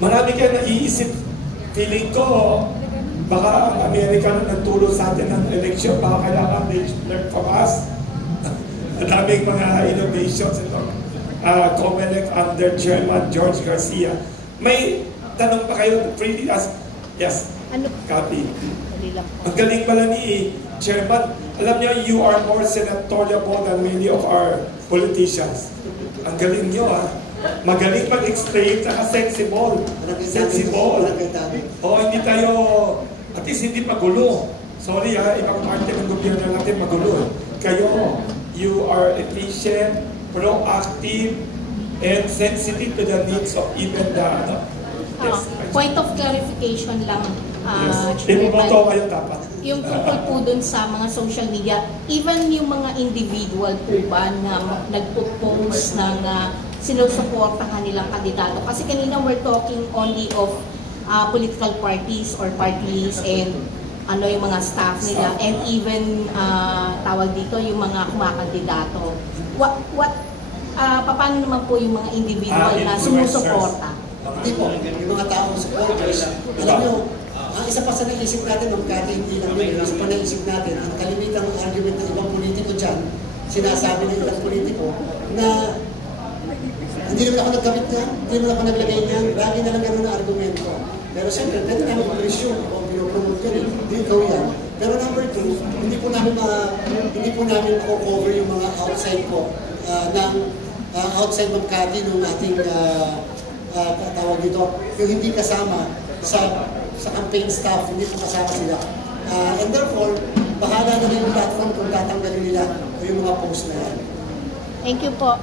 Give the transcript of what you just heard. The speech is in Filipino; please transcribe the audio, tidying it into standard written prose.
Marami kayo naiisip, feeling ko, baka ang Amerika na nagtulong sa atin ng eleksyon, baka kailangan they learn from us. Ang daming mga innovations ito. Comelec under Chairman George Garcia. May tanong pa kayo, freely ask. Yes, Kathy. Ang galing pala ni Chairman. Alam niyo, you are more senatorial than many of our politicians. Ang galing niyo, ha? Magaling mag-explain, saka sensible. Sensible. Hindi tayo, at least hindi magulo. Sorry ha, ibang parte ng gobyerno natin magulo. Kayo, you are efficient, proactive, and sensitive to the needs of even the, point of clarification lang. Ibuboto kayo dapat. Yung tungkol po dun sa mga social media, even yung mga individual po ba na nagpo-post ng sinusuportahan nilang kandidato. Kasi kanina we're talking only of political parties or parties and yung mga staff nila and even tawag dito yung mga kumakandidato. Paano naman po yung mga individual na sumusuporta? Hindi po, yung mga taong supporters, alam nyo, ang isa pa sa naisip natin, ng Kati, hindi lang yun, isa pa naisip natin, ang kalimitang argument ng ibang politiko dyan, sinasabi ng ibang politiko, na hindi naman ako nagkamit niyan, hindi naman ako naglagay niyan, lagi na lang gano'n na argumento. Pero siyempre, pwede namin mag-resume o pinopromote yan, hindi ikaw yan. Pero number two, hindi po namin cover yung mga outside po, outside ng Kati ng ating tawag dito, yung hindi kasama sa campaign staff, hindi po kasama sila. And therefore, bahala na rin yung platform kung tatanggalin nila o yung mga post na yan. Thank you po.